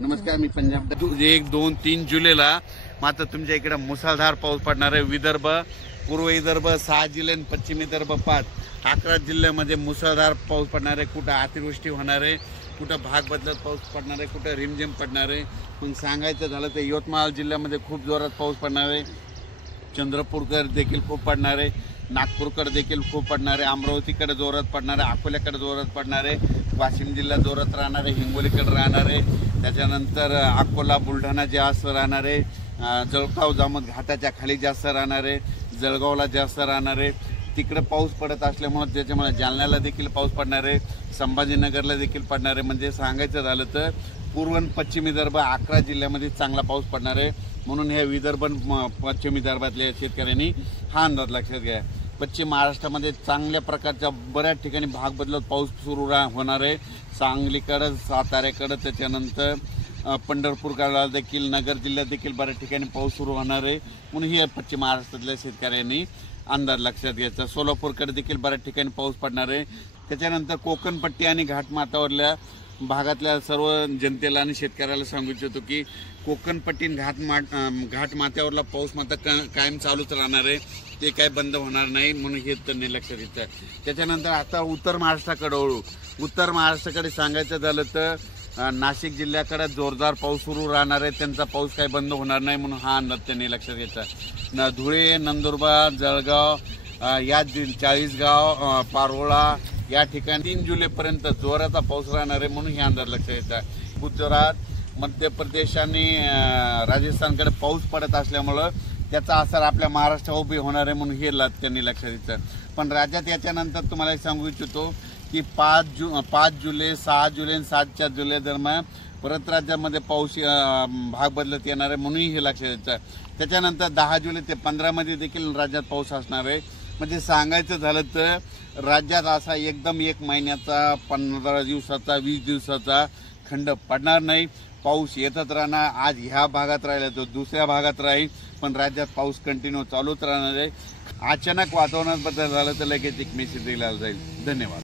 नमस्कार, मी पंजाब 1, 2, 3 जुलैला मात्र तुमच्या इकडे मुसळधार पाऊस पडणार आहे। विदर्भ, पूर्व विदर्भ 6 जिल्हे आणि पश्चिम विदर्भ 5, 11 जिल्ह्यामध्ये मुसळधार पाऊस पडणार आहे। कुठं अतिवृष्टी होणार आहे, कुठं भाग बदलत पाऊस पडणार आहे, कुठं रिमझिम पडणार आहे। पण सांगायचं झालं तर यवतमाळ जिल्ह्यामध्ये खूप जोरात पाऊस पडणार आहे, चंद्रपूरकर देखील खूप पडणार आहे, नागपूरकडे देखील खूप पडणार आहे, अमरावतीकडे जोरात पडणार आहे, अकोल्याकडे जोरात पडणार आहे, वाशिम जिल्हा जोरात राहणार आहे, हिंगोलीकडे राहणार आहे, त्याच्यानंतर अकोला बुलढाणा जास्त राहणार आहे, जळगाव जामोद घाटाच्या खाली जास्त राहणार आहे, जळगावला जास्त राहणार आहे। तिकडे पाऊस पडत असल्यामुळे त्याच्यामुळे जालन्याला देखील पाऊस पडणार आहे, संभाजीनगरला देखील पडणार आहे। म्हणजे सांगायचं झालं तर पूर्व आणि पश्चिम विदर्भ 11 जिल्ह्यामध्ये चांगला पाऊस पडणार आहे। म्हणून ह्या विदर्भ पश्चिम विदर्भातल्या शेतकऱ्यांनी हा अंदाज लक्षात घ्या। पश्चिम महाराष्ट्रामध्ये चांगल्या प्रकारच्या बऱ्याच ठिकाणी भाग बदलत पाऊस सुरू होणार आहे। सांगलीकडं, साताऱ्याकडं, त्याच्यानंतर पंढरपूरकडे देखील, नगर जिल्ह्यात देखील बऱ्याच ठिकाणी पाऊस सुरू होणार आहे। म्हणून ही पश्चिम महाराष्ट्रातल्या शेतकऱ्यांनी अंदाज लक्षात घ्यायचा। सोलापूरकडे देखील बऱ्याच ठिकाणी पाऊस पडणार आहे। त्याच्यानंतर कोकणपट्टी आणि घाटमाथ्यावरल्या भागातल्या सर्व जनतेला आणि शेतकऱ्याला सांगू इच्छितो की कोकणपट्टी घाटमाथ्यावरला पाऊस मात्र कायम चालूच राहणार आहे, ते काय बंद होणार नाही। म्हणून हे त्यांनी लक्षात घ्यायचं आहे। त्याच्यानंतर आता उत्तर महाराष्ट्राकडे वळू। उत्तर महाराष्ट्राकडे सांगायचं झालं तर नाशिक जिल्ह्याकडे जोरदार पाऊस सुरू राहणार आहे, त्यांचा पाऊस काही बंद होणार नाही। म्हणून हा अंदाज त्यांनी लक्षात घ्यायचा। धुळे, नंदुरबार, जळगाव, या चाळीसगाव, पारोळा या ठिकाणी 3 जुलैपर्यंत जोराचा पाऊस राहणार आहे। म्हणून हे अंदाज लक्षात घ्यायचा। गुजरात, मध्य प्रदेश आणि राजस्थानकडे पाऊस पडत असल्यामुळं त्याचा असर आपल्या महाराष्ट्रावर उभी होणार आहे। म्हणून हे त्यांनी लक्षात घ्यायचं। पण राज्यात याच्यानंतर तुम्हाला सांगू इच्छितो की 5 जुलै, 6 जुलै आणि 7 जुलै दरम्यान परत राज्यामध्ये पाऊस भाग बदलत येणार आहे। म्हणून हे लक्षात घ्यायचं। त्याच्यानंतर 10 जुलै ते 15 मध्ये देखील राज्यात पाऊस असणार आहे। म्हणजे सांगायचं झालं तर राज्यात असा एकदम 1 महिन्याचा, 15 दिवसाचा, 20 दिवसाचा खंड पडणार नाही। पाऊस येतच राहणार। आज ह्या भागात राहिला तो दुसऱ्या भागात राहील, पण राज्यात पाऊस कंटिन्यू चालूच राहणार आहे। अचानक वातावरणात बदल झाला तर लगेच एक मेसेज दिला जाईल। धन्यवाद।